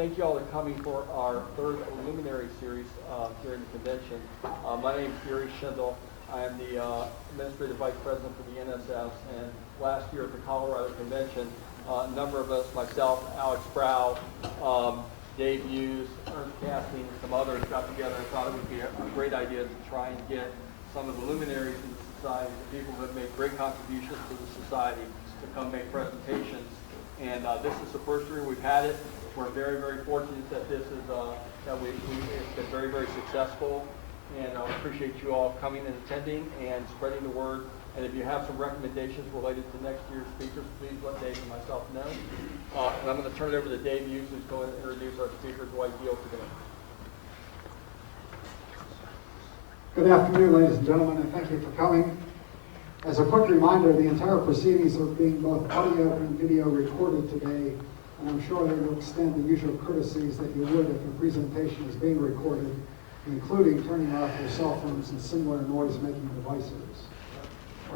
thank you all for coming for our third Luminary series during the convention. My name is Gary Schindel. I am the Administrative Vice President for the NSF, and last year at the Colorado Convention, a number of us, myself, Alex Brow, Dave Hughes, Ernst Casting, and some others got together and thought it would be a great idea to try and get some of the luminaries in the society, the people who have made great contributions to the society, to come make presentations. And this is the first year we've had it. We're very, very fortunate that this is it's been very, very successful. And I appreciate you all coming and attending and spreading the word. And if you have some recommendations related to next year's speakers, please let Dave and myself know. And I'm going to turn it over to Dave Hughes, who's going to introduce our speaker, Dwight today. Good afternoon, ladies and gentlemen, and thank you for coming. As a quick reminder, the entire proceedings are being both audio and video recorded today, and I'm sure they will extend the usual courtesies that you would if a presentation is being recorded, including turning off your cell phones and similar noise-making devices.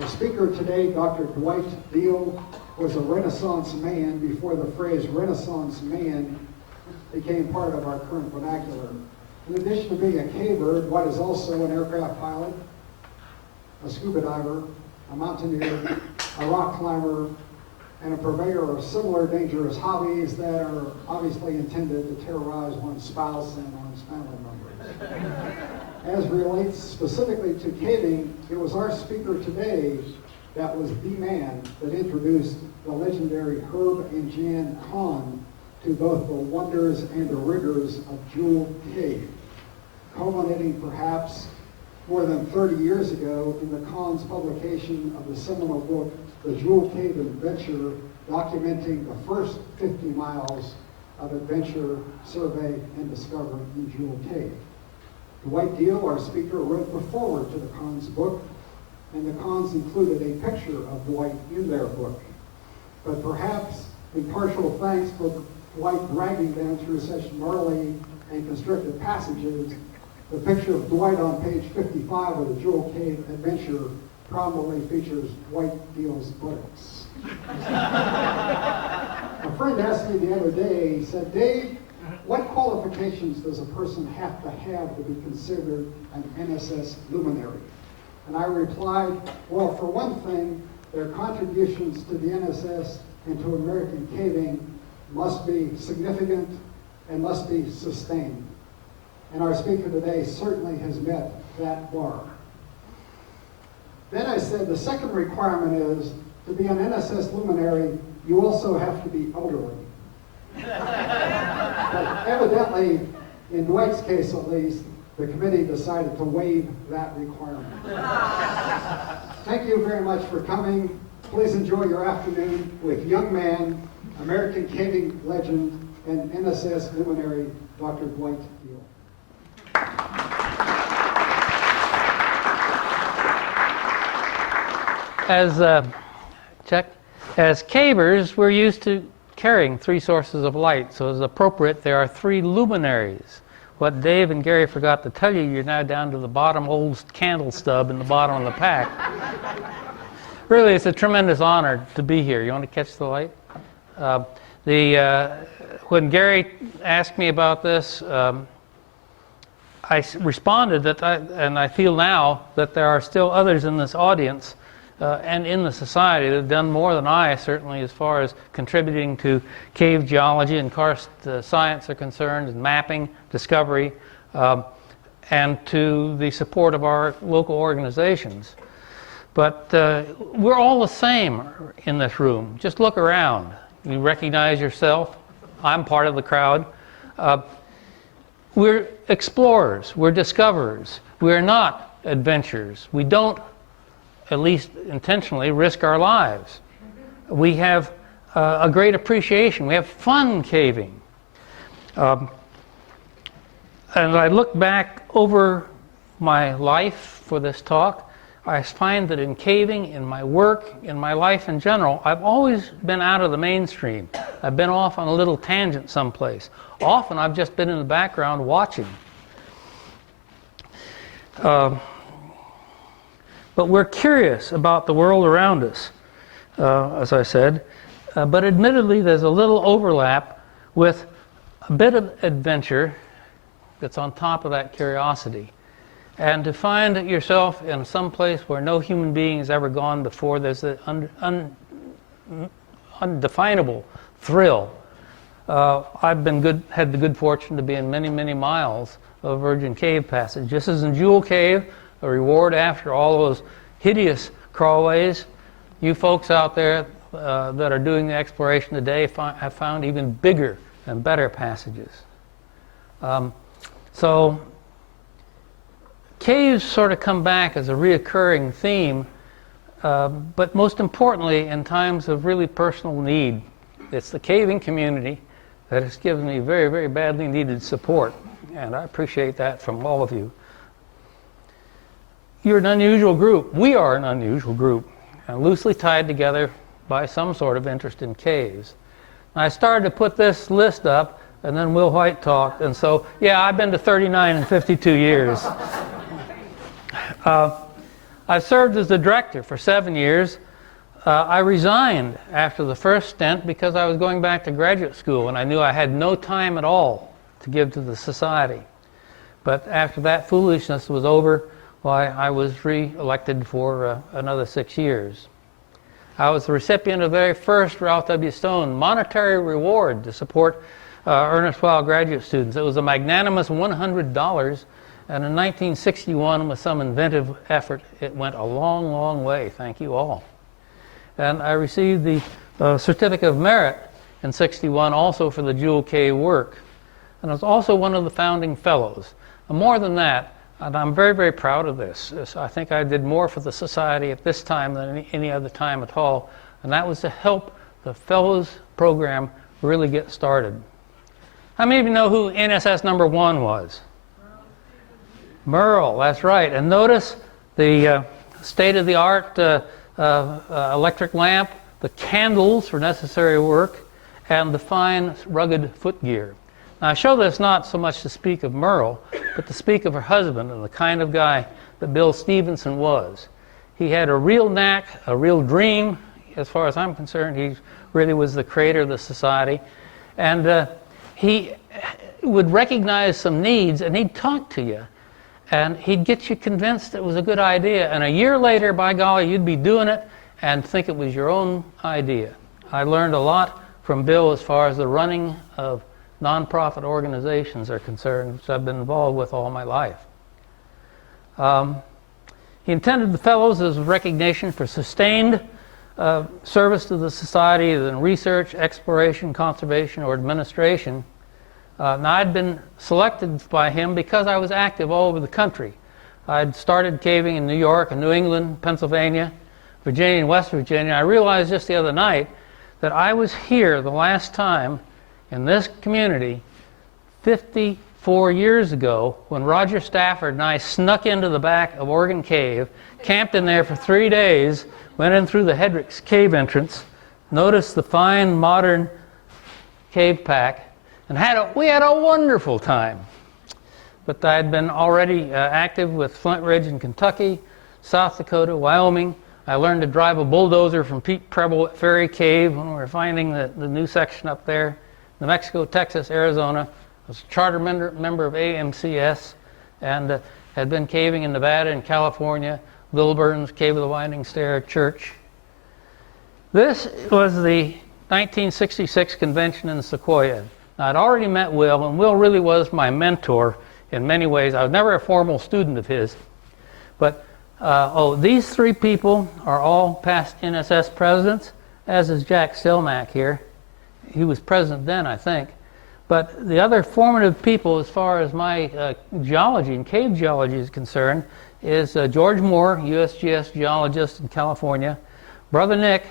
Our speaker today, Dr. Dwight Deal, was a Renaissance man before the phrase Renaissance man became part of our current vernacular. In addition to being a caver, Dwight is also an aircraft pilot, a scuba diver, a mountaineer, a rock climber, and a purveyor of similar dangerous hobbies that are obviously intended to terrorize one's spouse and one's family members. As relates specifically to caving, it was our speaker today that was the man that introduced the legendary Herb and Jan Kahn to both the wonders and the rigors of Jewel Cave, culminating perhaps more than 30 years ago in the Kahn's publication of the seminal book, The Jewel Cave Adventure, documenting the first 50 miles of adventure, survey, and discovery in Jewel Cave. Dwight Deal, our speaker, wrote the foreword to the Kahn's book, and the Kahns included a picture of Dwight in their book. But perhaps in partial thanks for Dwight dragging them through such gnarly and constricted passages, the picture of Dwight on page 55 of the Jewel Cave Adventure prominently features Dwight Deal's buttocks. A friend asked me the other day, he said, "Dave, what qualifications does a person have to be considered an NSS luminary?" And I replied, well, for one thing, their contributions to the NSS and to American caving must be significant and must be sustained. And our speaker today certainly has met that bar. Then I said the second requirement is to be an NSS luminary, you also have to be elderly. But evidently, in Dwight's case at least, the committee decided to waive that requirement. Thank you very much for coming. Please enjoy your afternoon with young man, American caving legend, and NSS luminary, Dr. Dwight Deal. As cavers, we're used to carrying three sources of light, so as appropriate, there are three luminaries. What Dave and Gary forgot to tell you, you're now down to the bottom old candle stub in the bottom of the pack. Really, it's a tremendous honor to be here. You want to catch the light? When Gary asked me about this, I responded and I feel now that there are still others in this audience and in the society that have done more than I, certainly as far as contributing to cave geology and karst science are concerned, and mapping, discovery, and to the support of our local organizations. But we're all the same in this room. Just look around. You recognize yourself. I'm part of the crowd. We're explorers. We're discoverers. We're not adventurers. We don't, at least intentionally, risk our lives. We have a great appreciation. We have fun caving. And I look back over my life for this talk, I find that in caving, in my work, in my life in general, I've always been out of the mainstream. I've been off on a little tangent someplace. Often I've just been in the background watching. But we're curious about the world around us, as I said. But admittedly, there's a little overlap with a bit of adventure that's on top of that curiosity. And to find yourself in some place where no human being has ever gone before, there's an undefinable thrill. I've had the good fortune to be in many, many miles of Virgin Cave Passage. This is in Jewel Cave, a reward after all those hideous crawlways. You folks out there that are doing the exploration today have found even bigger and better passages. So caves sort of come back as a reoccurring theme, but most importantly in times of really personal need. It's the caving community that has given me very, very badly needed support, and I appreciate that from all of you. You're an unusual group. We are an unusual group, and loosely tied together by some sort of interest in caves. I started to put this list up, and then Will White talked, and so, yeah, I've been to 39 and 52 years. I served as the director for 7 years. I resigned after the first stint because I was going back to graduate school, and I knew I had no time at all to give to the society. But after that foolishness was over, why, I was re-elected for another 6 years. I was the recipient of the very first Ralph W. Stone monetary reward to support Ernest Weil graduate students. It was a magnanimous $100, and in 1961, with some inventive effort, it went a long, long way. Thank you all. And I received the Certificate of Merit in '61 also for the Jewel Cave work. And I was also one of the founding fellows. And more than that, and I'm very, very proud of this. I think I did more for the society at this time than any other time at all, and that was to help the fellows program really get started. How many of you know who NSS number 1 was? Merle, that's right. And notice the state-of-the-art electric lamp, the candles for necessary work, and the fine, rugged footgear. Now, I show this not so much to speak of Merle, but to speak of her husband and the kind of guy that Bill Stevenson was. He had a real knack, a real dream. As far as I'm concerned, he really was the creator of the society. And he would recognize some needs, and he'd talk to you. And he'd get you convinced it was a good idea. And a year later, by golly, you'd be doing it and think it was your own idea. I learned a lot from Bill as far as the running of nonprofit organizations are concerned, which I've been involved with all my life. He intended the fellows as recognition for sustained service to the society in research, exploration, conservation, or administration. Now, I'd been selected by him because I was active all over the country. I'd started caving in New York and New England, Pennsylvania, Virginia, and West Virginia. I realized just the other night that I was here the last time in this community 54 years ago when Roger Stafford and I snuck into the back of Oregon Cave, camped in there for 3 days, went in through the Hedrick's cave entrance, noticed the fine modern cave pack, and we had a wonderful time. But I had been already active with Flint Ridge in Kentucky, South Dakota, Wyoming. I learned to drive a bulldozer from Pete Preble at Ferry Cave when we were finding the new section up there. New Mexico, Texas, Arizona. I was a charter member of AMCS and had been caving in Nevada and California, Lilburn's Cave of the Winding Stair Church. This was the 1966 convention in Sequoia. Now, I'd already met Will, and Will really was my mentor in many ways. I was never a formal student of his. But, these 3 people are all past NSS presidents, as is Jack Stelmack here. He was president then, I think. But the other formative people, as far as my geology and cave geology is concerned, is George Moore, USGS geologist in California, Brother Nick,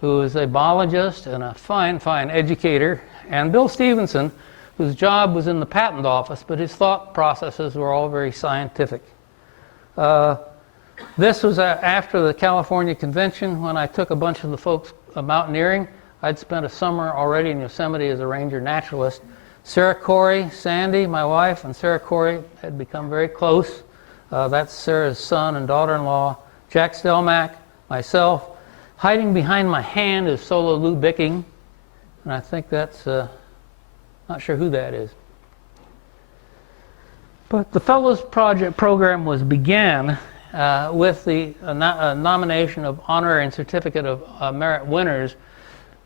who is a biologist and a fine, fine educator, and Bill Stevenson, whose job was in the patent office, but his thought processes were all very scientific. This was after the California Convention when I took a bunch of the folks mountaineering. I'd spent a summer already in Yosemite as a ranger naturalist. Sarah Corey, Sandy, my wife, and Sarah Corey had become very close. That's Sarah's son and daughter-in-law. Jack Stelmack, myself. Hiding behind my hand is Solo Lou Bicking. And I think that's Not sure who that is. But the Fellows Project program began with the nomination of honorary and certificate of merit winners.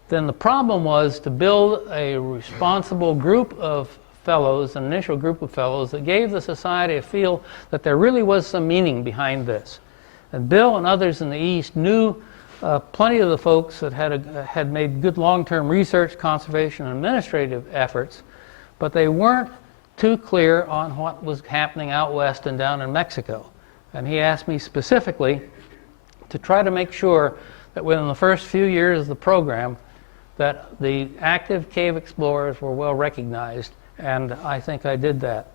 Then the problem was to build a responsible group of fellows, an initial group of fellows that gave the society a feel that there really was some meaning behind this. And Bill and others in the East knew plenty of the folks that had made good long-term research, conservation, and administrative efforts, but they weren't too clear on what was happening out west and down in Mexico. And he asked me specifically to try to make sure that within the first few years of the program that the active cave explorers were well recognized, and I think I did that.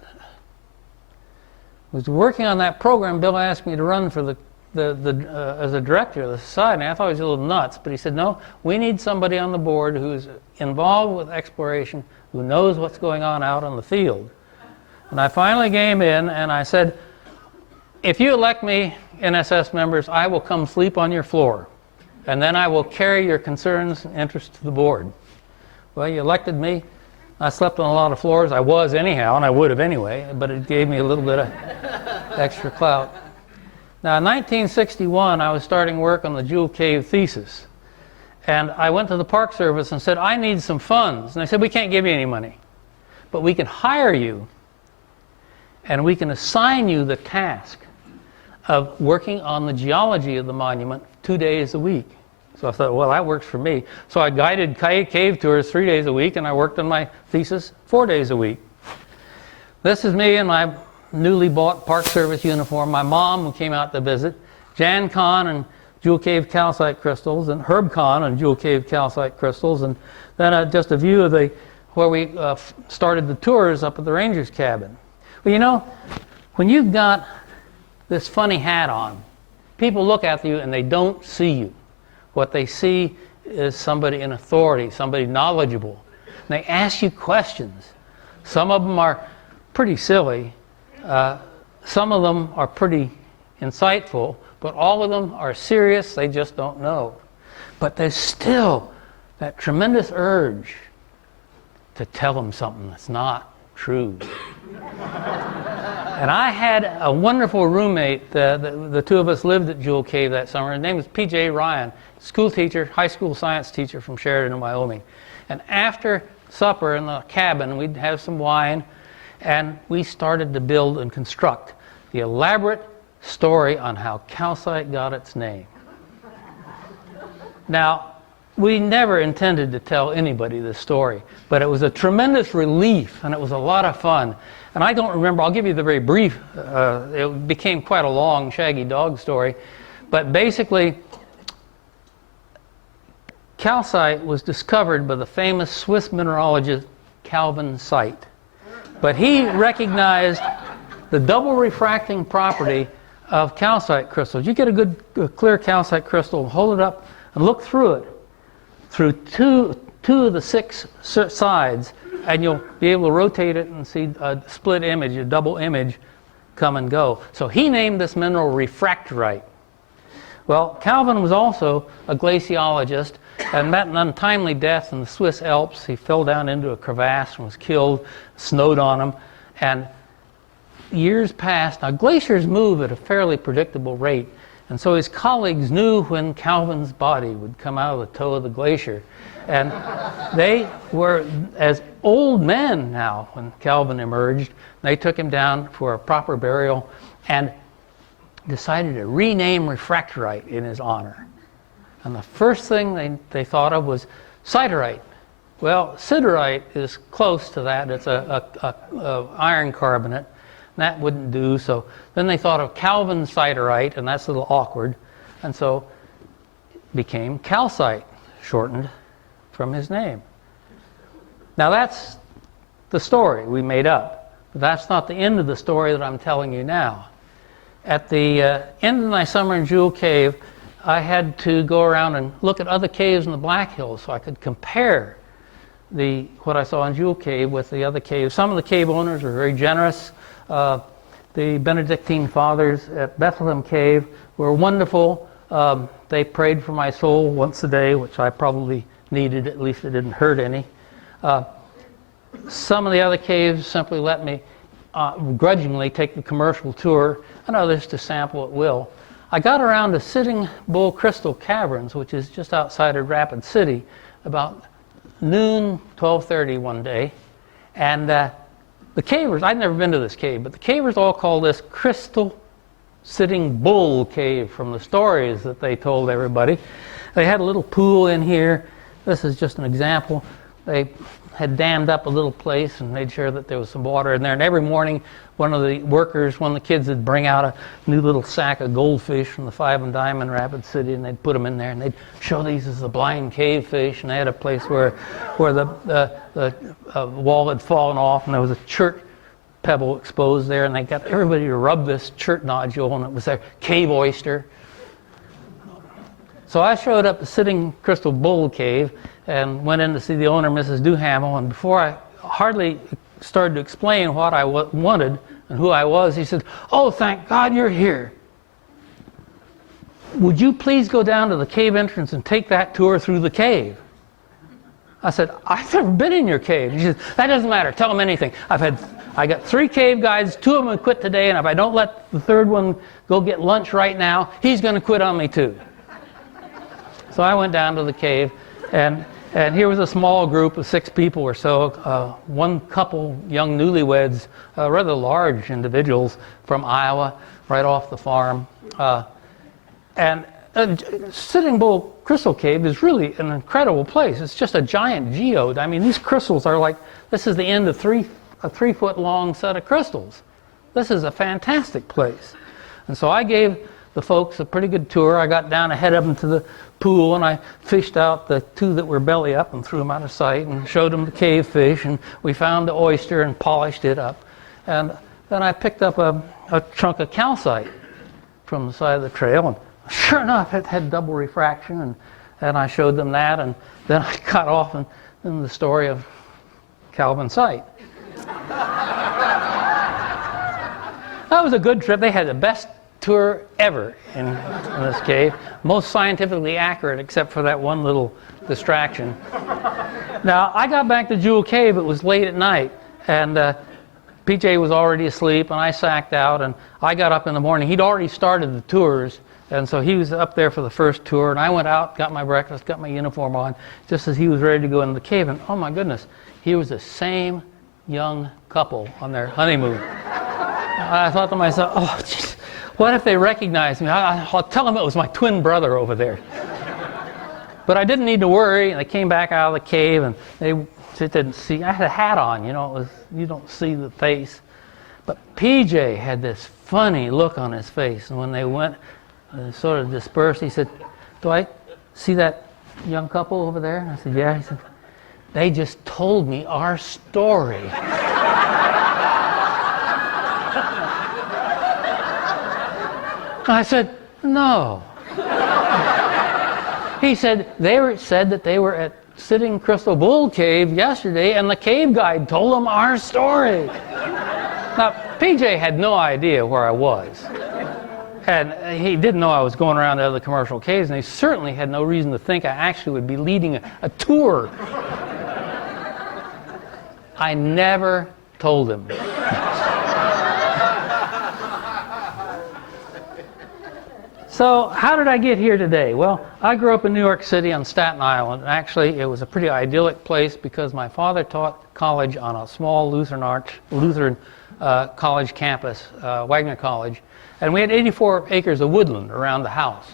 I was working on that program. Bill asked me to run for as a director of the society, and I thought he was a little nuts, but he said, no, we need somebody on the board who's involved with exploration, who knows what's going on out in the field. And I finally came in and I said, if you elect me NSS members, I will come sleep on your floor, and then I will carry your concerns and interests to the board. Well, you elected me. I slept on a lot of floors. I was anyhow, and I would have anyway, but it gave me a little bit of extra clout. Now, in 1961, I was starting work on the Jewel Cave thesis. And I went to the Park Service and said, I need some funds. And they said, we can't give you any money, but we can hire you, and we can assign you the task of working on the geology of the monument 2 days a week. So I thought, well, that works for me. So I guided cave tours 3 days a week, and I worked on my thesis 4 days a week. This is me in my newly bought Park Service uniform, my mom who came out to visit, Jan Kahn and Jewel Cave calcite crystals, and Herb Kahn and Jewel Cave calcite crystals, and then just a view of where we started the tours up at the Ranger's cabin. Well, you know, when you've got this funny hat on, people look at you and they don't see you. What they see is somebody in authority, somebody knowledgeable. And they ask you questions. Some of them are pretty silly. Some of them are pretty insightful, but all of them are serious. They just don't know. But there's still that tremendous urge to tell them something that's not true. And I had a wonderful roommate. The two of us lived at Jewel Cave that summer. His name was P.J. Ryan, school teacher, high school science teacher from Sheridan, Wyoming. And after supper in the cabin, we'd have some wine, and we started to build and construct the elaborate story on how calcite got its name. Now, we never intended to tell anybody this story, but it was a tremendous relief, and it was a lot of fun. And I don't remember, I'll give you the very brief, it became quite a long shaggy dog story, but basically, calcite was discovered by the famous Swiss mineralogist Calvin Seit. But he recognized the double refracting property of calcite crystals. You get a good clear calcite crystal, hold it up and look through it, through two of the 6 sides, and you'll be able to rotate it and see a split image, a double image come and go. So he named this mineral refractorite. Well, Calvin was also a glaciologist and met an untimely death in the Swiss Alps. He fell down into a crevasse and was killed, snowed on him, and years passed. Now, glaciers move at a fairly predictable rate, and so his colleagues knew when Calvin's body would come out of the toe of the glacier. And they were as old men now when Calvin emerged. They took him down for a proper burial and decided to rename refractorite in his honor. And the first thing they thought of was siderite. Well, siderite is close to that. It's a iron carbonate. That wouldn't do. So then they thought of Calvin siderite, and that's a little awkward. And so it became calcite, shortened from his name. Now that's the story we made up. But that's not the end of the story that I'm telling you now. At the end of my summer in Jewel Cave, I had to go around and look at other caves in the Black Hills so I could compare what I saw in Jewel Cave with the other caves. Some of the cave owners were very generous. The Benedictine fathers at Bethlehem Cave were wonderful. They prayed for my soul once a day, which I probably needed. At least it didn't hurt any. Some of the other caves simply let me grudgingly take the commercial tour, and others to sample at will. I got around to Sitting Bull Crystal Caverns, which is just outside of Rapid City, about noon, 12:30 one day, and the cavers, I'd never been to this cave, but the cavers all call this Crystal Sitting Bull Cave from the stories that they told everybody. They had a little pool in here. This is just an example. They had dammed up a little place and made sure that there was some water in there. And every morning, one of the kids would bring out a new little sack of goldfish from the Five and Dime in Rapid City, and they'd put them in there, and they'd show these as the blind cave fish. And they had a place where the wall had fallen off, and there was a chert pebble exposed there, and they got everybody to rub this chert nodule, and it was their cave oyster. So I showed up at Sitting Crystal Bull Cave and went in to see the owner, Mrs. Duhamel, and before I hardly started to explain what I wanted and who I was, he said, "Oh, thank God you're here. Would you please go down to the cave entrance and take that tour through the cave?" I said, "I've never been in your cave." He said, "That doesn't matter. Tell them anything. I got 3 cave guides. 2 of them have quit today, and if I don't let the 3rd one go get lunch right now, he's going to quit on me too." So I went down to the cave, and here was a small group of 6 people or so, one couple, young newlyweds, rather large individuals from Iowa, right off the farm. And Sitting Bull Crystal Cave is really an incredible place. It's just a giant geode. I mean, these crystals are like, this is the end of a 3-foot long set of crystals. This is a fantastic place. And so I gave the folks a pretty good tour. I got down ahead of them to the pool, and I fished out the 2 that were belly up and threw them out of sight and showed them the cave fish, and we found the oyster and polished it up. And then I picked up a chunk of calcite from the side of the trail, and sure enough, it had double refraction, and I showed them that, and then I got off in the story of Calvin Sight. That was a good trip. They had the best tour ever in this cave. Most scientifically accurate, except for that one little distraction. Now, I got back to Jewel Cave. It was late at night, and PJ was already asleep, and I sacked out, and I got up in the morning. He'd already started the tours, and so he was up there for the first tour, and I went out, got my breakfast, got my uniform on, just as he was ready to go into the cave, and oh my goodness, he was the same young couple on their honeymoon. I thought to myself, oh, geez, what if they recognize me? I'll tell them it was my twin brother over there. But I didn't need to worry. They came back out of the cave, and they didn't see. I had a hat on, you don't see the face. But PJ had this funny look on his face, and when they went, sort of dispersed, he said, "Dwight, see that young couple over there?" I said, "Yeah." He said, "They just told me our story." I said, "No." He said, said that they were at Sitting Crystal Bull Cave yesterday, and the cave guide told them our story. Now, PJ had no idea where I was. And he didn't know I was going around to other commercial caves, and he certainly had no reason to think I actually would be leading a tour. I never told him. So how did I get here today? Well, I grew up in New York City on Staten Island. Actually, it was a pretty idyllic place because my father taught college on a small Lutheran college campus, Wagner College, and we had 84 acres of woodland around the house.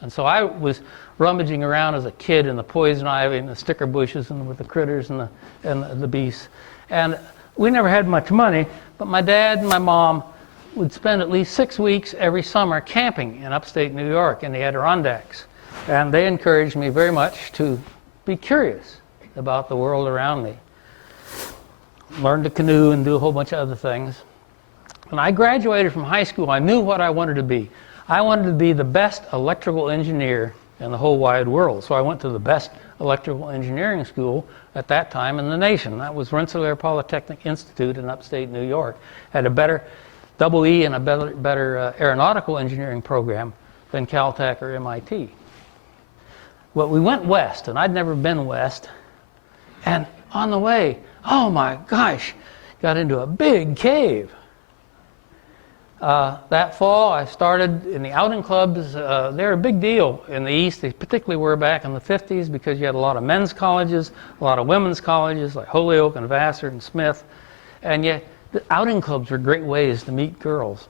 And so I was rummaging around as a kid in the poison ivy and the sticker bushes and with the critters and the beasts. And we never had much money, but my dad and my mom would spend at least 6 weeks every summer camping in upstate New York in the Adirondacks. And they encouraged me very much to be curious about the world around me. Learn to canoe and do a whole bunch of other things. When I graduated from high school, I knew what I wanted to be. I wanted to be the best electrical engineer in the whole wide world. So I went to the best electrical engineering school at that time in the nation. That was Rensselaer Polytechnic Institute in upstate New York. Had a better double E and a better aeronautical engineering program than Caltech or MIT. Well, we went west, and I'd never been west. And on the way, oh my gosh, got into a big cave. That fall, I started in the outing clubs. They're a big deal in the East. They particularly were back in the 50s because you had a lot of men's colleges, a lot of women's colleges like Holyoke and Vassar and Smith. And yet, the outing clubs were great ways to meet girls.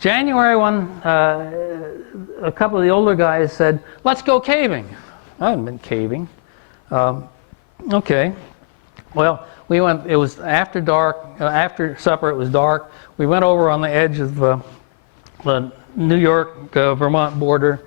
January 1, a couple of the older guys said, let's go caving. I hadn't been caving. Okay. Well, we went, it was after dark, after supper it was dark. We went over on the edge of the New York, Vermont border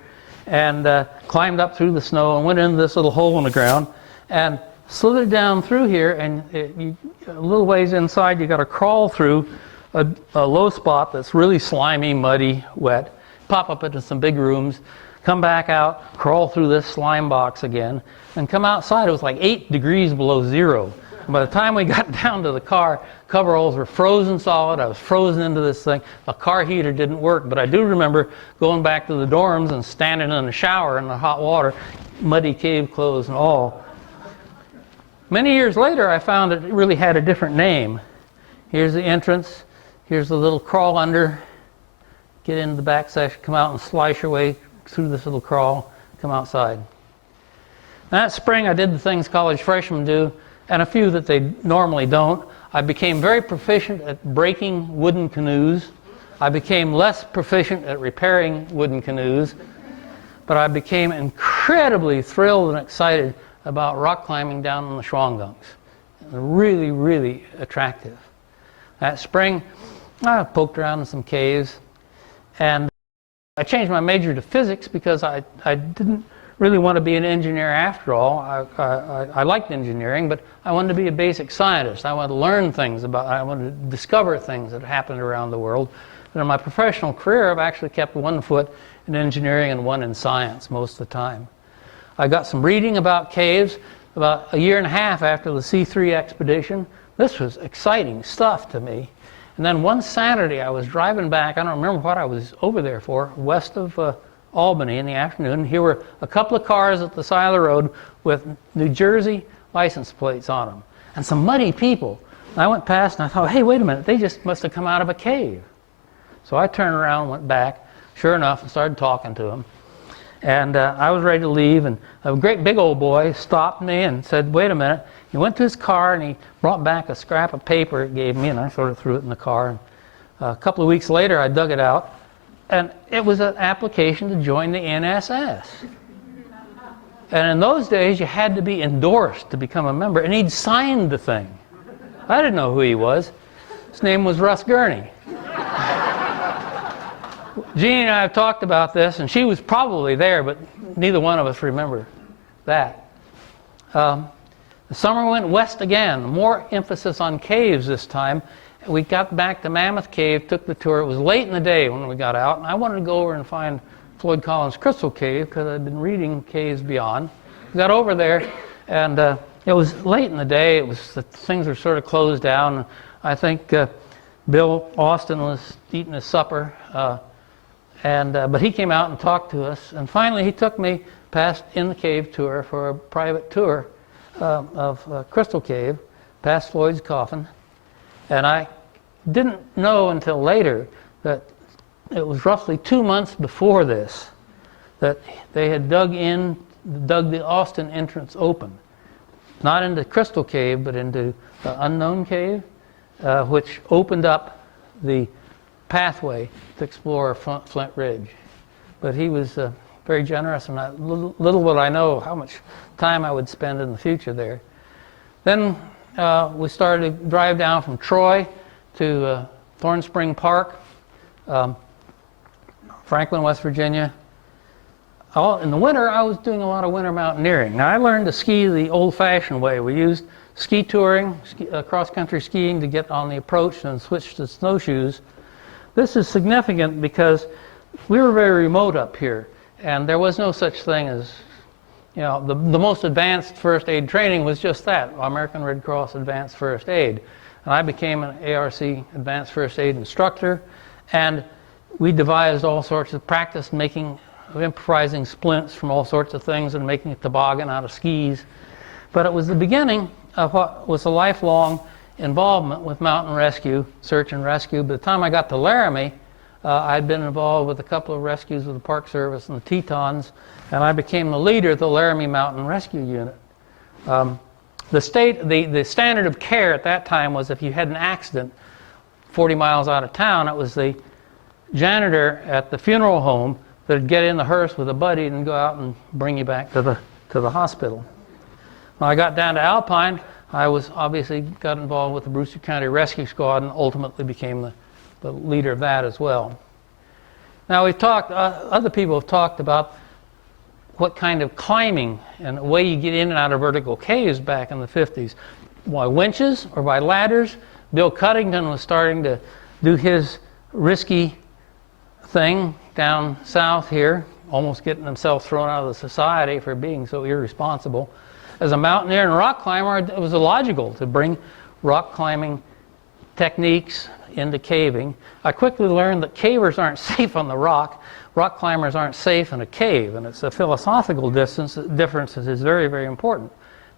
and climbed up through the snow and went into this little hole in the ground and slithered down through here, and a little ways inside you got to crawl through a low spot that's really slimy, muddy, wet, pop up into some big rooms, come back out, crawl through this slime box again, and come outside. It was like 8 degrees below zero. And by the time we got down to the car, coveralls were frozen solid. I was frozen into this thing. The car heater didn't work, but I do remember going back to the dorms and standing in the shower in the hot water, muddy cave clothes and all. Many years later, I found it really had a different name. Here's the entrance. Here's the little crawl under. Get into the back section, come out and slice your way through this little crawl, come outside. That spring, I did the things college freshmen do, and a few that they normally don't. I became very proficient at breaking wooden canoes. I became less proficient at repairing wooden canoes, but I became incredibly thrilled and excited about rock climbing down in the Schwangungs. Really, really attractive. That spring, I poked around in some caves, and I changed my major to physics because I didn't really want to be an engineer after all. I liked engineering, but I wanted to be a basic scientist. I wanted to learn things I wanted to discover things that happened around the world. And in my professional career, I've actually kept one foot in engineering and one in science most of the time. I got some reading about caves about a year and a half after the C3 expedition. This was exciting stuff to me. And then one Saturday, I was driving back, I don't remember what I was over there for, west of Albany in the afternoon. Here were a couple of cars at the side of the road with New Jersey license plates on them, and some muddy people. And I went past and I thought, hey, wait a minute, they just must have come out of a cave. So I turned around and went back, sure enough, and started talking to them. And I was ready to leave, and a great big old boy stopped me and said, wait a minute. He went to his car and he brought back a scrap of paper he gave me, and I sort of threw it in the car. And a couple of weeks later, I dug it out, and it was an application to join the NSS. And in those days, you had to be endorsed to become a member, and he'd signed the thing. I didn't know who he was. His name was Russ Gurney. Jeannie and I have talked about this, and she was probably there, but neither one of us remember that. The summer went west again, more emphasis on caves this time. We got back to Mammoth Cave, took the tour. It was late in the day when we got out, and I wanted to go over and find Floyd Collins' Crystal Cave because I'd been reading Caves Beyond. We got over there, and it was late in the day. It was things were sort of closed down. I think Bill Austin was eating his supper, but he came out and talked to us. And finally, he took me past in the cave tour for a private tour of Crystal Cave, past Floyd's coffin. And I didn't know until later that it was roughly 2 months before this that they had dug the Austin entrance open. Not into Crystal Cave, but into the Unknown Cave, which opened up the pathway to explore Flint Ridge. But he was very generous, and little would I know how much time I would spend in the future there. Then we started to drive down from Troy to Thorn Spring Park, Franklin, West Virginia. In the winter, I was doing a lot of winter mountaineering. Now, I learned to ski the old-fashioned way. We used ski touring, cross-country skiing to get on the approach and switch to snowshoes. This is significant because we were very remote up here, and there was no such thing as, the most advanced first aid training was just that, American Red Cross Advanced First Aid. And I became an ARC Advanced First Aid instructor, and we devised all sorts of practice improvising splints from all sorts of things and making a toboggan out of skis. But it was the beginning of what was a lifelong involvement with mountain rescue, search and rescue. By the time I got to Laramie, I'd been involved with a couple of rescues with the Park Service and the Tetons, and I became the leader of the Laramie Mountain Rescue Unit. The standard of care at that time was if you had an accident 40 miles out of town, it was the janitor at the funeral home that would get in the hearse with a buddy and go out and bring you back to the hospital. When I got down to Alpine, I was obviously got involved with the Brewster County Rescue Squad and ultimately became the leader of that as well. Now we've talked, other people have talked about what kind of climbing and the way you get in and out of vertical caves back in the 50s. By winches or by ladders. Bill Cuddington was starting to do his risky thing down south here, almost getting himself thrown out of the society for being so irresponsible. As a mountaineer and rock climber, it was illogical to bring rock climbing techniques into caving. I quickly learned that cavers aren't safe on the rock. Rock climbers aren't safe in a cave, and it's a philosophical difference that is very, very important.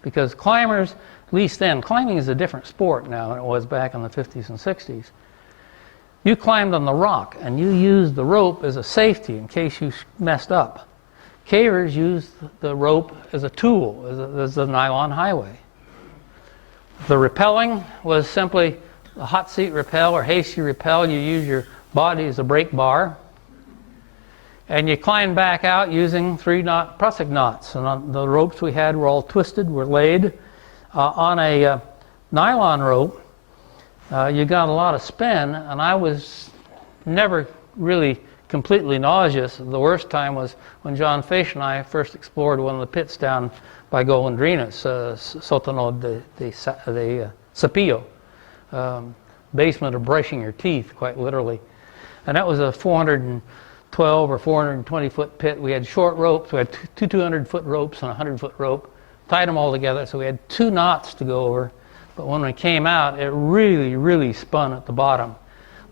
Because climbers, at least then, climbing is a different sport now than it was back in the 50s and 60s. You climbed on the rock, and you used the rope as a safety in case you messed up. Cavers used the rope as a tool, as a nylon highway. The rappelling was simply a hot seat rappel or hasty rappel. You use your body as a brake bar. And you climbed back out using 3-knot prusik knots. And the ropes we had were all twisted, were laid. On a nylon rope, you got a lot of spin, and I was never really completely nauseous. The worst time was when John Fish and I first explored one of the pits down by Golondrinas, Sotano de Sapillo, basement of brushing your teeth, quite literally. And that was a 412 or 420 foot pit. We had short ropes. We had two 200-foot ropes and a 100-foot rope. Tied them all together, so we had 2 knots to go over. But when we came out, it really, really spun at the bottom.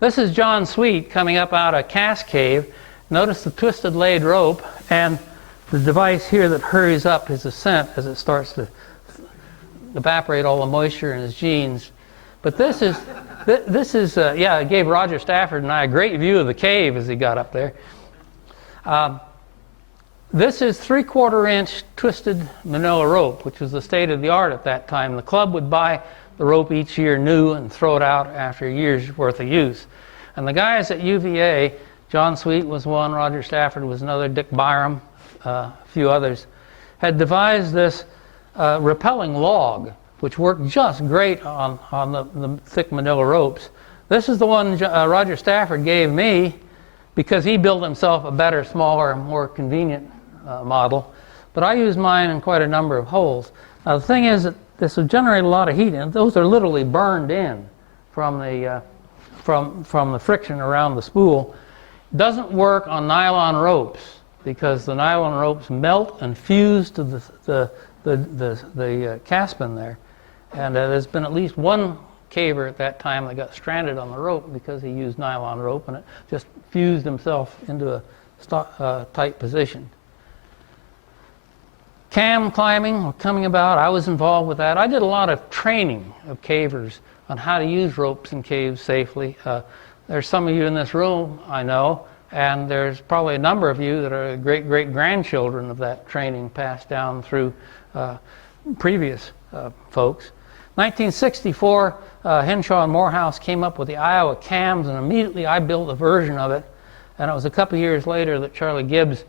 This is John Sweet coming up out of Cass Cave. Notice the twisted laid rope and the device here that hurries up his ascent as it starts to evaporate all the moisture in his jeans. But this is, it gave Roger Stafford and I a great view of the cave as he got up there. This is 3/4-inch twisted manila rope, which was the state of the art at that time. The club would buy the rope each year new and throw it out after a year's worth of use. And the guys at UVA, John Sweet was one, Roger Stafford was another, Dick Byram, a few others, had devised this rappelling log, which worked just great on the thick manila ropes. This is the one Roger Stafford gave me because he built himself a better, smaller, more convenient model. But I used mine in quite a number of holes. Now the thing is that this would generate a lot of heat, and those are literally burned in from the friction around the spool. It doesn't work on nylon ropes because the nylon ropes melt and fuse to the caspin there. And there's been at least one caver at that time that got stranded on the rope because he used nylon rope, and it just fused himself into a tight position. Cam climbing, coming about, I was involved with that. I did a lot of training of cavers on how to use ropes in caves safely. There's some of you in this room, I know, and there's probably a number of you that are great-great-grandchildren of that training passed down through previous folks. 1964, Henshaw and Morehouse came up with the Iowa cams, and immediately I built a version of it. And it was a couple years later that Charlie Gibbs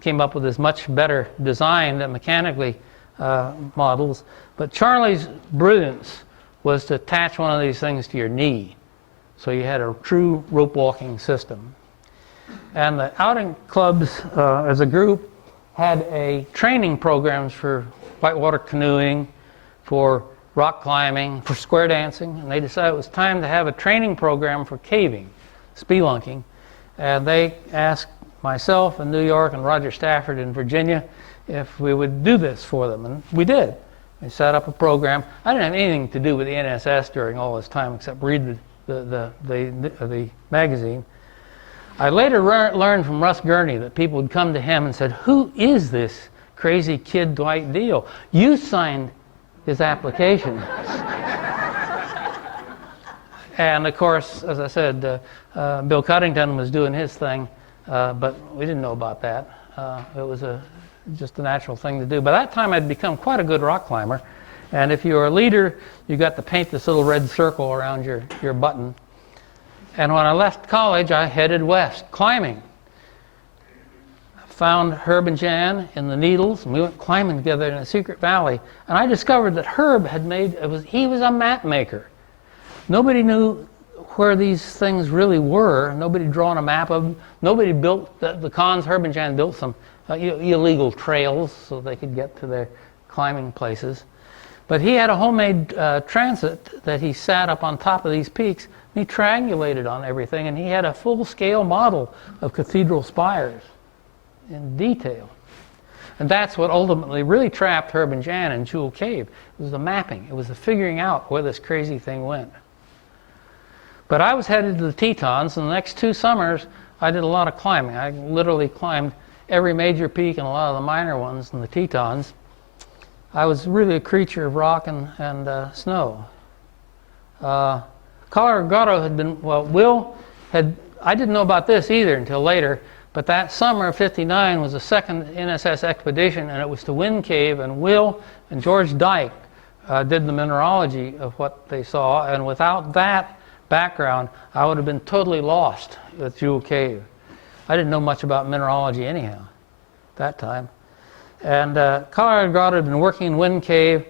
came up with this much better design than mechanically models. But Charlie's brilliance was to attach one of these things to your knee. So you had a true rope walking system. And the outing clubs as a group had a training programs for whitewater canoeing, for rock climbing, for square dancing. And they decided it was time to have a training program for caving, spelunking. And they asked myself in New York and Roger Stafford in Virginia if we would do this for them, and we did. We set up a program. I didn't have anything to do with the NSS during all this time except read the magazine. I later learned from Russ Gurney that people would come to him and said, "Who is this crazy kid Dwight Deal? You signed his application. And of course, as I said, Bill Cuddington was doing his thing, but we didn't know about that. It was just a natural thing to do. By that time, I'd become quite a good rock climber. And if you were a leader, you got to paint this little red circle around your button. And when I left college, I headed west, climbing. Found Herb and Jan in the Needles, and we went climbing together in a secret valley. And I discovered that Herb he was a map maker. Nobody knew where these things really were. Nobody drawn a map of them. Nobody built, the cons, Herb and Jan built some illegal trails so they could get to their climbing places. But he had a homemade transit that he sat up on top of these peaks, and he triangulated on everything, and he had a full-scale model of cathedral spires in detail. And that's what ultimately really trapped Herb and Jan in Jewel Cave. It was the mapping. It was the figuring out where this crazy thing went. But I was headed to the Tetons, and the next 2 summers, I did a lot of climbing. I literally climbed every major peak and a lot of the minor ones in the Tetons. I was really a creature of rock and snow. Colorado had been, I didn't know about this either until later, but that summer of '59 was the second NSS expedition, and it was to Wind Cave, and Will and George Dyke did the mineralogy of what they saw, and without that background, I would have been totally lost at Jewel Cave. I didn't know much about mineralogy anyhow, that time. And Colorado had been working in Wind Cave.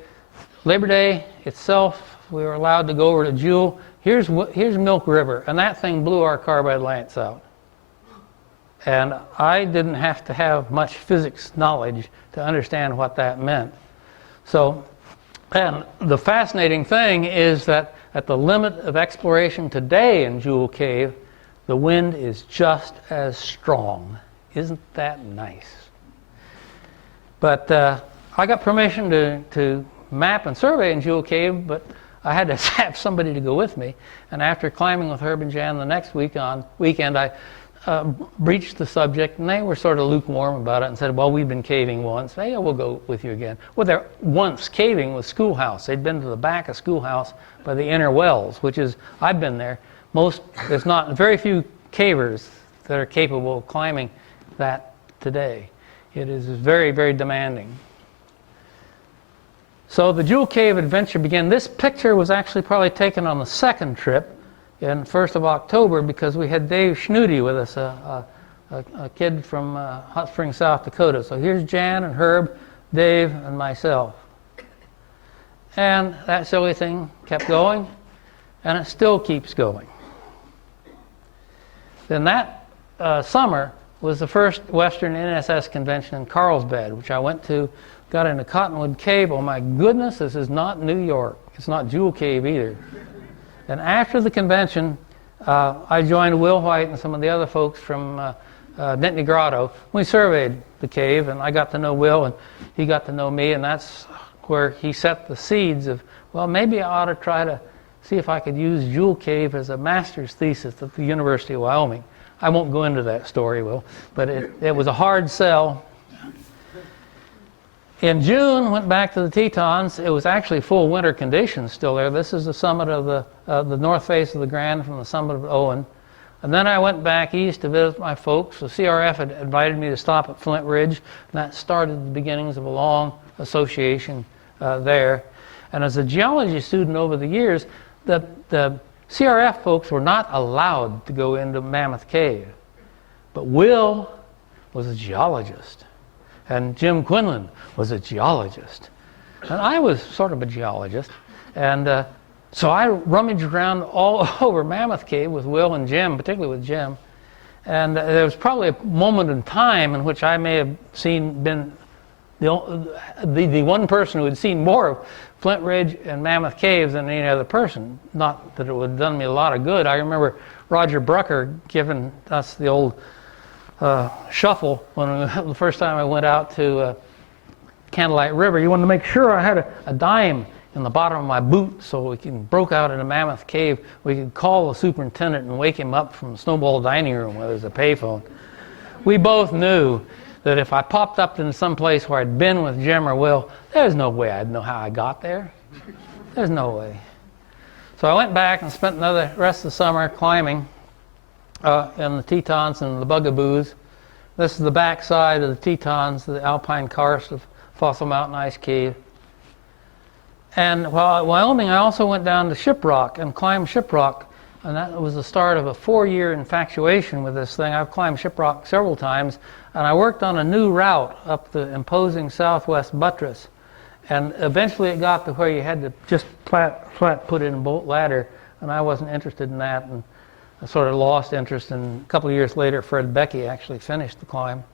Labor Day itself, we were allowed to go over to Jewel. Here's Milk River, and that thing blew our carbide lance out. And I didn't have to have much physics knowledge to understand what that meant. So, and the fascinating thing is that at the limit of exploration today in Jewel Cave, the wind is just as strong. Isn't that nice? But I got permission to map and survey in Jewel Cave, but I had to have somebody to go with me. And after climbing with Herb and Jan the next weekend, I breached the subject, and they were sort of lukewarm about it and said, well, we've been caving once. Hey, we'll go with you again. Well, their once caving was Schoolhouse. They'd been to the back of Schoolhouse by the inner wells, which is, I've been there. There's not very few cavers that are capable of climbing that today. It is very, very demanding. So the Jewel Cave adventure began. This picture was actually probably taken on the second trip in 1st of October, because we had Dave Schnudi with us, a kid from Hot Springs, South Dakota. So here's Jan and Herb, Dave, and myself. And that silly thing kept going, and it still keeps going. Then that summer was the first Western NSS convention in Carlsbad, which I went to, got into Cottonwood Cave. Oh my goodness, this is not New York. It's not Jewel Cave either. And after the convention, I joined Will White and some of the other folks from Nittany Grotto. We surveyed the cave, and I got to know Will, and he got to know me, and that's where he set the seeds of, well, maybe I ought to try to see if I could use Jewel Cave as a master's thesis at the University of Wyoming. I won't go into that story, Will, but it was a hard sell. In June, went back to the Tetons. It was actually full winter conditions still there. This is the summit of the north face of the Grand from the summit of Owen. And then I went back east to visit my folks. The CRF had invited me to stop at Flint Ridge, and that started the beginnings of a long association there. And as a geology student over the years, the CRF folks were not allowed to go into Mammoth Cave. But Will was a geologist, and Jim Quinlan was a geologist. And I was sort of a geologist. And so I rummaged around all over Mammoth Cave with Will and Jim, particularly with Jim. And there was probably a moment in time in which I may have been the one person who had seen more of Flint Ridge and Mammoth Caves than any other person. Not that it would have done me a lot of good. I remember Roger Brucker giving us the old shuffle when the first time I went out to Candlelight River. You wanted to make sure I had a dime in the bottom of my boot so we broke out in a Mammoth Cave. We could call the superintendent and wake him up from the Snowball dining room where there's a payphone. We both knew that if I popped up in some place where I'd been with Jim or Will, there's no way I'd know how I got there. There's no way. So I went back and spent the rest of the summer climbing in the Tetons and the Bugaboos. This is the back side of the Tetons, the alpine karst of Fossil Mountain Ice Cave. And while at Wyoming, I also went down to Shiprock and climbed Shiprock. And that was the start of a 4-year infatuation with this thing. I've climbed Shiprock several times, and I worked on a new route up the imposing southwest buttress. And eventually it got to where you had to just flat put in a bolt ladder, and I wasn't interested in that, and I sort of lost interest. And a couple of years later, Fred Becky actually finished the climb.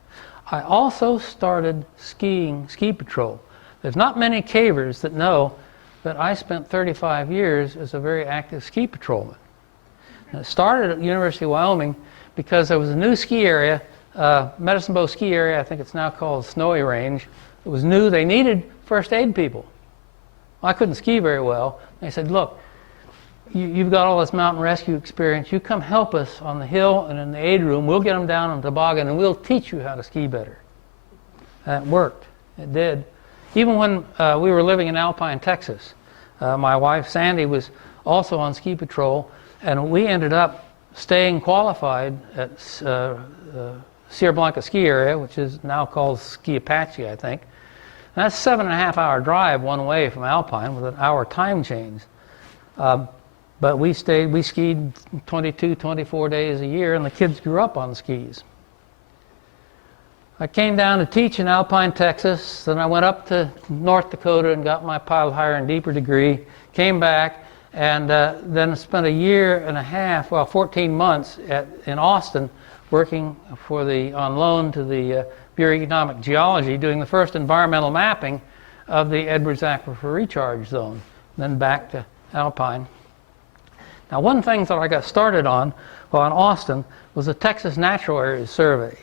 I also started skiing ski patrol. There's not many cavers that know that I spent 35 years as a very active ski patrolman. And it started at the University of Wyoming because there was a new ski area, Medicine Bow ski area, I think it's now called Snowy Range. It was new. They needed first aid people. I couldn't ski very well. They said, look, you've got all this mountain rescue experience. You come help us on the hill and in the aid room. We'll get them down on the toboggan and we'll teach you how to ski better. And it worked. It did. Even when we were living in Alpine, Texas, my wife Sandy was also on ski patrol, and we ended up staying qualified at Sierra Blanca ski area, which is now called Ski Apache, I think. And that's a 7.5-hour drive one way from Alpine with an hour time change. But we skied 22, 24 days a year, and the kids grew up on skis. I came down to teach in Alpine, Texas, then I went up to North Dakota and got my pilot higher and deeper degree, came back, and then spent a year and a half, 14 months in Austin, working on loan to the Bureau of Economic Geology, doing the first environmental mapping of the Edwards Aquifer Recharge Zone, then back to Alpine. Now, one thing that I got started on while in Austin was the Texas Natural Areas Survey.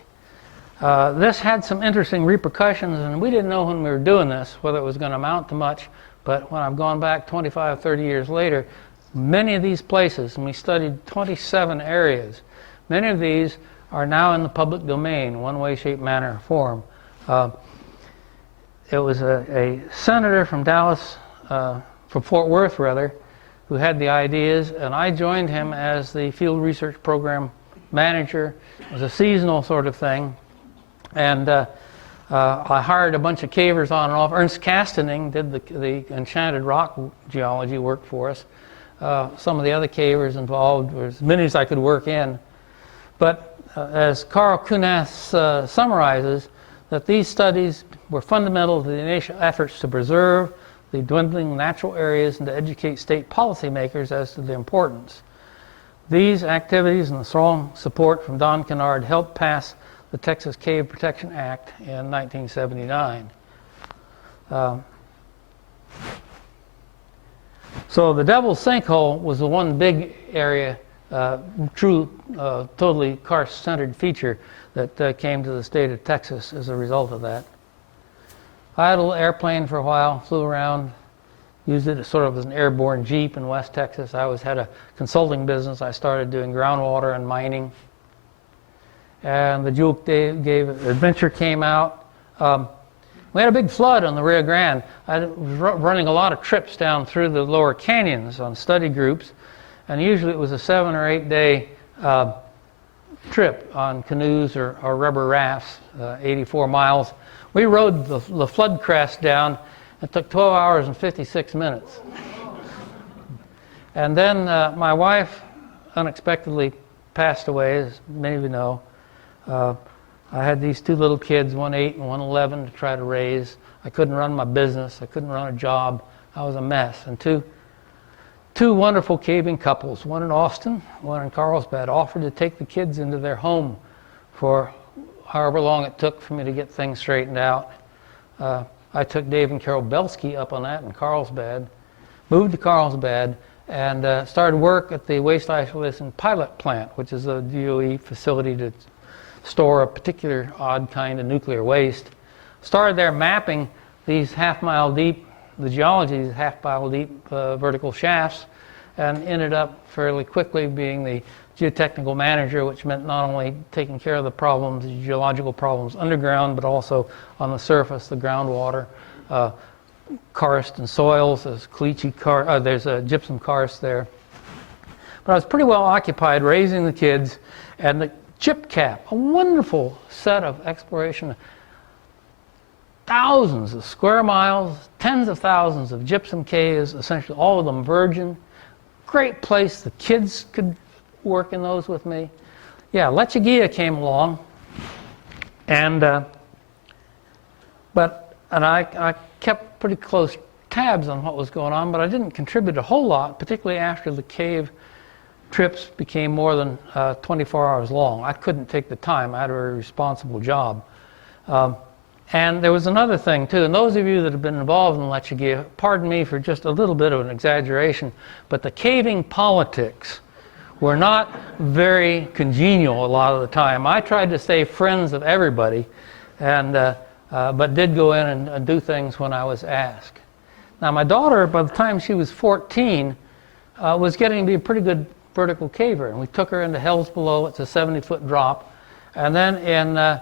This had some interesting repercussions, and we didn't know when we were doing this whether it was going to amount to much, but when I've gone back 25, 30 years later, many of these places, and we studied 27 areas, many of these are now in the public domain, one way, shape, manner, or form. It was a senator from Dallas, from Fort Worth rather, who had the ideas, and I joined him as the field research program manager. It was a seasonal sort of thing. And I hired a bunch of cavers on and off. Ernst Kastening did the Enchanted Rock geology work for us. Some of the other cavers involved were as many as I could work in. But as Carl Kunath summarizes, that these studies were fundamental to the initial efforts to preserve the dwindling natural areas and to educate state policymakers as to the importance. These activities and the strong support from Don Kennard helped pass the Texas Cave Protection Act in 1979. So the Devil's Sinkhole was the one big area, totally karst-centered feature that came to the state of Texas as a result of that. I had a little airplane for a while, flew around, used it as sort of as an airborne jeep in West Texas. I always had a consulting business. I started doing groundwater and mining. And the Jewel Adventure came out. We had a big flood on the Rio Grande. I was running a lot of trips down through the lower canyons on study groups, and usually it was a 7 or 8 day trip on canoes or rubber rafts, 84 miles. We rode the flood crest down. It took 12 hours and 56 minutes. And then my wife unexpectedly passed away, as many of you know. I had these 2 little kids, one 8 and one 11, to try to raise. I couldn't run my business. I couldn't run a job. I was a mess. And two wonderful caving couples, one in Austin, one in Carlsbad, offered to take the kids into their home for however long it took for me to get things straightened out. I took Dave and Carol Belsky up on that in Carlsbad, moved to Carlsbad, and started work at the Waste Isolation Pilot Plant, which is a DOE facility to store a particular odd kind of nuclear waste. Started there mapping these half-mile deep, the geology of these half-mile deep vertical shafts, and ended up fairly quickly being the geotechnical manager, which meant not only taking care of the problems, the geological problems underground, but also on the surface, the groundwater, karst and soils. There's there's a gypsum karst there. But I was pretty well occupied raising the kids, and the chip cap, a wonderful set of exploration. Thousands of square miles, tens of thousands of gypsum caves, essentially all of them virgin. Great place. The kids could work in those with me. Yeah, Lechuguilla came along, and I kept pretty close tabs on what was going on, but I didn't contribute a whole lot, particularly after the cave trips became more than 24 hours long. I couldn't take the time. I had a very responsible job. And there was another thing, too, and those of you that have been involved in Lechuguilla, pardon me for just a little bit of an exaggeration, but the caving politics were not very congenial a lot of the time. I tried to stay friends of everybody, and but did go in and do things when I was asked. Now, my daughter, by the time she was 14, was getting to be a pretty good vertical caver, and we took her into Hells Below. It's a 70-foot drop. And then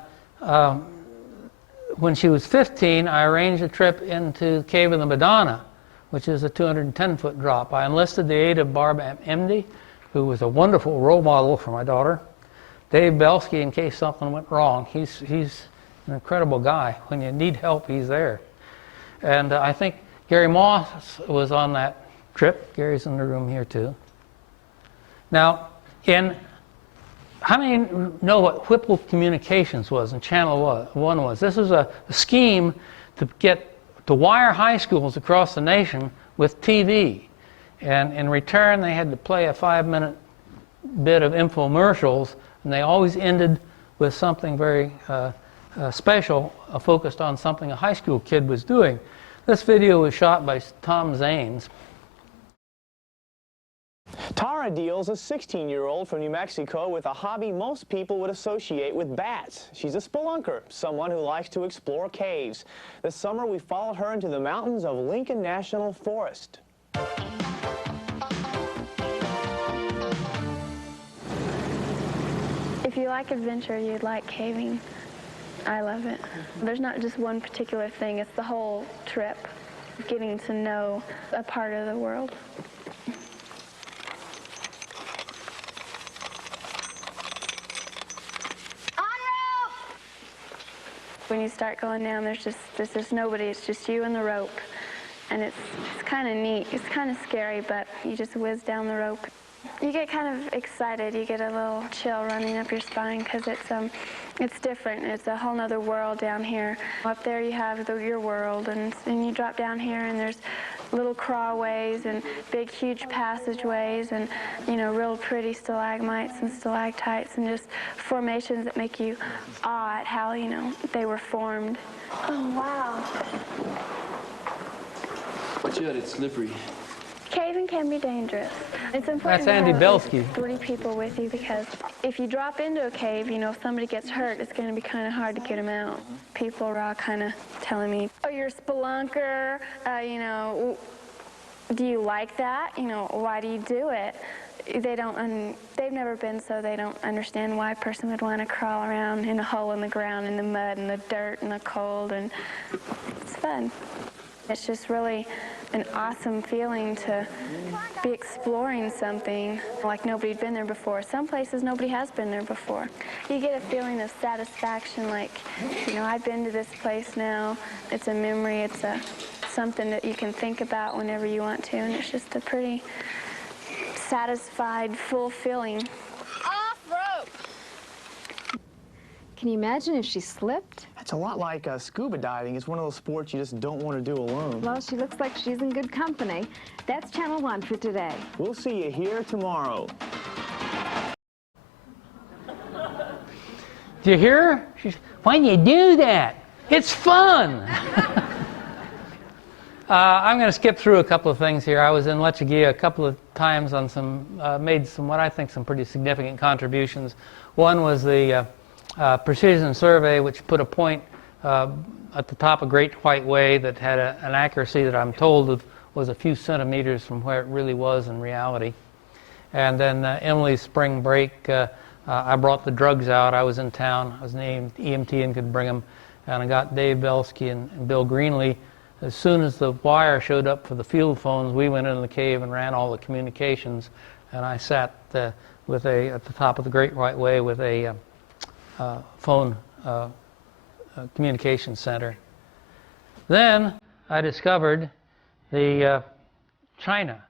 when she was 15, I arranged a trip into Cave of the Madonna, which is a 210-foot drop. I enlisted the aid of Barb Emdy, who was a wonderful role model for my daughter. Dave Belsky, in case something went wrong. He's an incredible guy. When you need help, he's there. And I think Gary Moss was on that trip. Gary's in the room here, too. Now, how many know what Whipple Communications was and Channel 1 was? This was a scheme to wire high schools across the nation with TV. And in return, they had to play a 5-minute bit of infomercials, and they always ended with something very special, focused on something a high school kid was doing. This video was shot by Tom Zanes. Tara Deal's a 16-year-old from New Mexico with a hobby most people would associate with bats. She's a spelunker, someone who likes to explore caves. This summer, we followed her into the mountains of Lincoln National Forest. If you like adventure, you'd like caving. I love it. There's not just one particular thing, it's the whole trip, getting to know a part of the world. When you start going down, there's just nobody. It's just you and the rope, and it's kind of neat. It's kind of scary, but you just whiz down the rope. You get kind of excited. You get a little chill running up your spine because it's different. It's a whole nother world down here. Up there you have your world, and you drop down here, and there's little crawlways and big, huge passageways, and real pretty stalagmites and stalactites, and just formations that make you awe at how they were formed. Oh wow! Watch out, it's slippery. Caving can be dangerous. It's important That's Andy to have Belsky. 3 people with you, because if you drop into a cave, if somebody gets hurt, it's going to be kind of hard to get them out. People are all kind of telling me, "Oh, you're a spelunker. Do you like that? Why do you do it?" They've never been, so they don't understand why a person would want to crawl around in a hole in the ground, in the mud and the dirt and the cold, and it's fun. It's just really an awesome feeling to be exploring something like nobody'd been there before. Some places nobody has been there before. You get a feeling of satisfaction, like, I've been to this place now. It's a memory. It's something that you can think about whenever you want to, and it's just a pretty satisfied, full feeling. Off rope! Can you imagine if she slipped? It's a lot like scuba diving. It's one of those sports you just don't want to do alone. Well, she looks like she's in good company. That's Channel 1 for today. We'll see you here tomorrow. Do you hear her? Why do you do that? It's fun! I'm going to skip through a couple of things here. I was in Lechuguilla a couple of times on made what I think some pretty significant contributions. One was the precision survey, which put a point at the top of Great White Way that had an accuracy that I'm told was a few centimeters from where it really was in reality. And then Emily's spring break, I brought the drugs out. I was in town. I was named EMT and could bring them. And I got Dave Belsky and Bill Greenlee. As soon as the wire showed up for the field phones, we went into the cave and ran all the communications. And I sat at the top of the Great White Way with a phone communication center. Then I discovered the China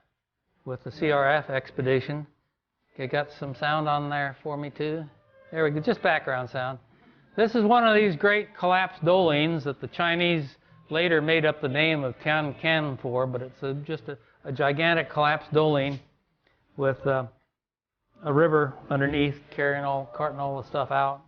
with the CRF expedition. Okay, got some sound on there for me too. There we go, just background sound. This is one of these great collapsed dolines that the Chinese later made up the name of Tiancan for, but it's just a gigantic collapsed doline with a river underneath carting all the stuff out.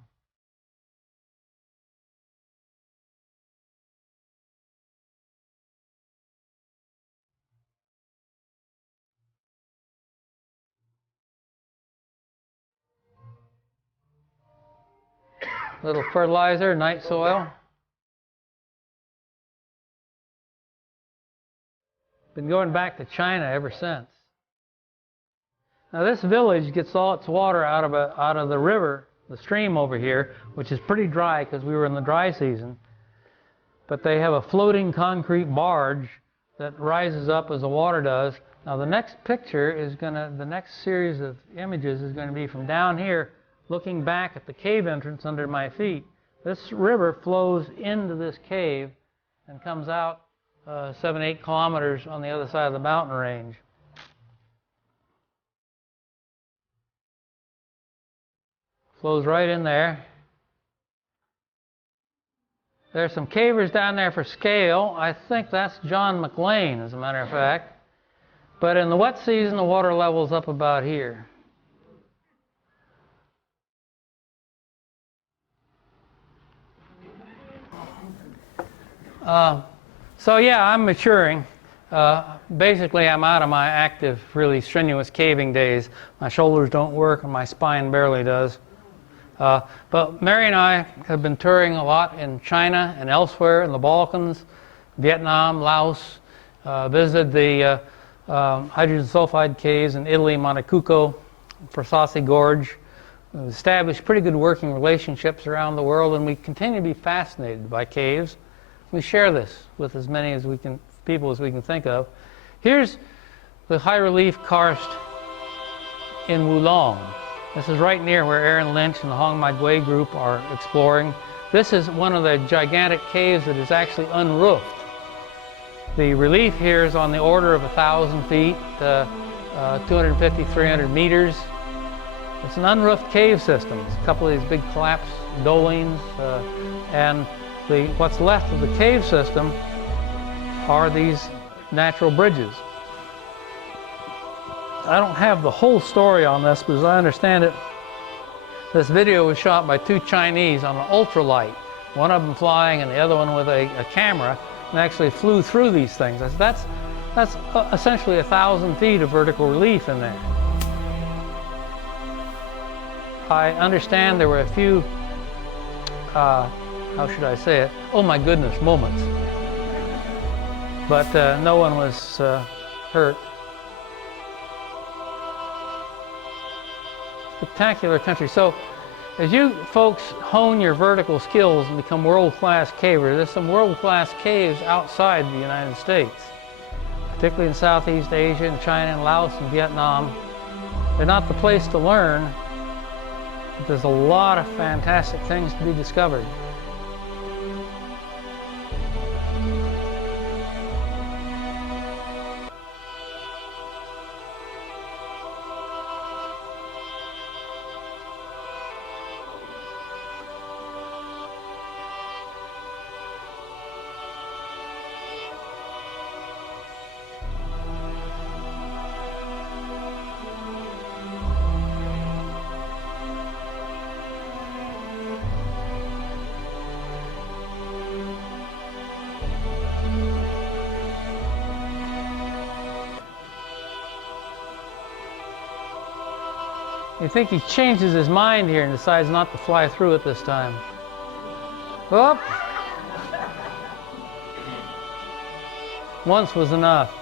Little fertilizer, night soil. Been going back to China ever since. Now this village gets all its water out of the river, the stream over here, which is pretty dry because we were in the dry season. But they have a floating concrete barge that rises up as the water does. Now the next picture is the next series of images is going to be from down here, looking back at the cave entrance under my feet. This river flows into this cave and comes out 7-8 kilometers on the other side of the mountain range. Flows right in there. There's some cavers down there for scale. I think that's John McLean, as a matter of fact. But in the wet season, the water level's up about here. So yeah, I'm maturing. Basically, I'm out of my active, really strenuous caving days. My shoulders don't work and my spine barely does. But Mary and I have been touring a lot in China and elsewhere, in the Balkans, Vietnam, Laos, visited the hydrogen sulfide caves in Italy, Monte Cucco, Forsassi Gorge. We've established pretty good working relationships around the world, and we continue to be fascinated by caves. We share this with as many people as we can think of. Here's the high relief karst in Wulong. This is right near where Aaron Lynch and the Hong Mai Gui group are exploring. This is one of the gigantic caves that is actually unroofed. The relief here is on the order of 1,000 feet, 250, 300 meters. It's an unroofed cave system. It's a couple of these big collapsed dolines, and what's left of the cave system are these natural bridges. I don't have the whole story on this, but as I understand it, this video was shot by two Chinese on an ultralight, one of them flying and the other one with a camera, and actually flew through these things. That's essentially 1,000 feet of vertical relief in there. I understand there were a few, how should I say it, oh my goodness moments, but no one was hurt. Spectacular country. So as you folks hone your vertical skills and become world-class cavers, there's some world-class caves outside the United States, particularly in Southeast Asia and China and Laos and Vietnam. They're not the place to learn, but there's a lot of fantastic things to be discovered. You think he changes his mind here and decides not to fly through it this time. Whoop! Once was enough.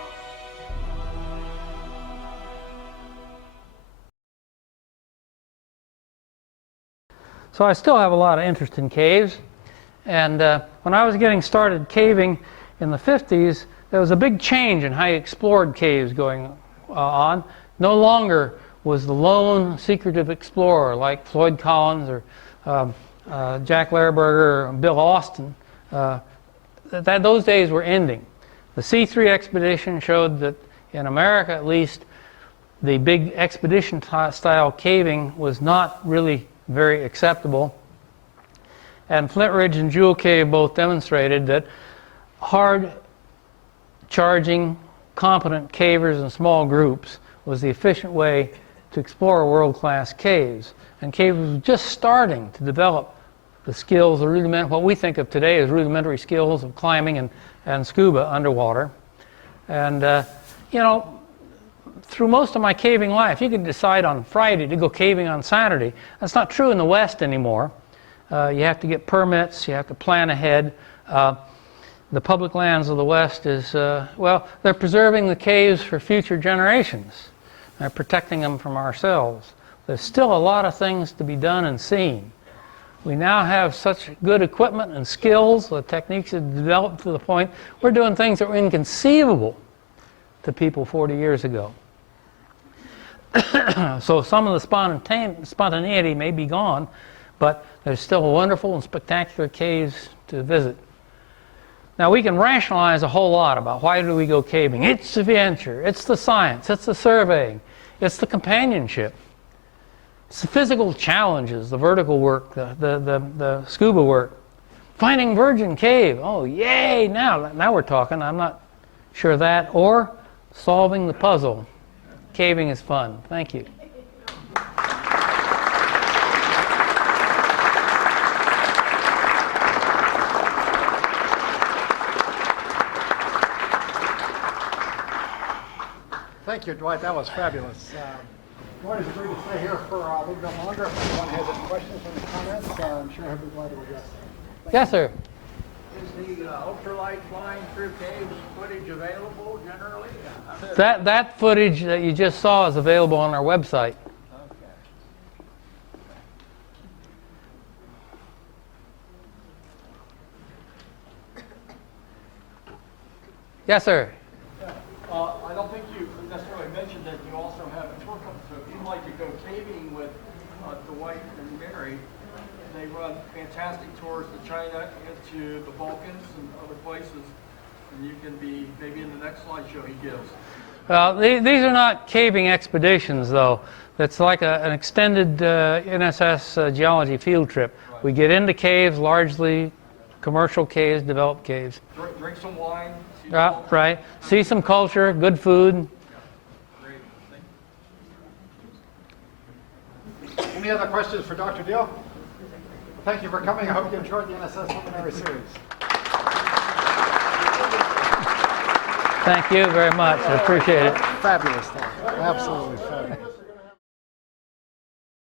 So I still have a lot of interest in caves. And when I was getting started caving in the 50s, there was a big change in how you explored caves going on. No longer was the lone secretive explorer like Floyd Collins or Jack Lehrberger or Bill Austin. Those days were ending. The C3 expedition showed that in America at least, the big expedition style caving was not really very acceptable. And Flint Ridge and Jewel Cave both demonstrated that hard charging, competent cavers in small groups was the efficient way to explore world-class caves. And caves were just starting to develop the skills, what we think of today as rudimentary skills of climbing and scuba underwater. And, through most of my caving life, you could decide on Friday to go caving on Saturday. That's not true in the West anymore. You have to get permits, you have to plan ahead. The public lands of the West is, they're preserving the caves for future generations. They're protecting them from ourselves. There's still a lot of things to be done and seen. We now have such good equipment and skills, the techniques have developed to the point we're doing things that were inconceivable to people 40 years ago. So some of the spontaneity may be gone, but there's still wonderful and spectacular caves to visit. Now we can rationalize a whole lot about why do we go caving. It's the adventure, it's the science, it's the surveying, it's the companionship. It's the physical challenges, the vertical work, the scuba work. Finding Virgin Cave, oh yay, now we're talking, I'm not sure of that. Or solving the puzzle. Caving is fun. Thank you. Thank you, Dwight. That was fabulous. Dwight is free to stay here for a little bit longer. If anyone has any questions or comments, I'm sure he'll be glad to address them. Yes, sir. Is the ultralight flying through caves footage available generally? That footage that you just saw is available on our website. Okay. Yes, sir. I don't think you necessarily mentioned that you also have a tour company. So if you'd like to go caving with Dwight and Mary, they run fantastic tours to China and to the Balkans and other places. And you can be maybe in the next slideshow he gives. Well, these are not caving expeditions, though. That's like an extended NSS geology field trip. Right. We get into caves, largely commercial caves, developed caves. Drink some wine. Right. See some culture, good food. Any other questions for Dr. Deal? Thank you for coming. I hope you enjoyed the NSS Luminary series. Thank you very much. I appreciate it. Fabulous stuff. Absolutely fabulous.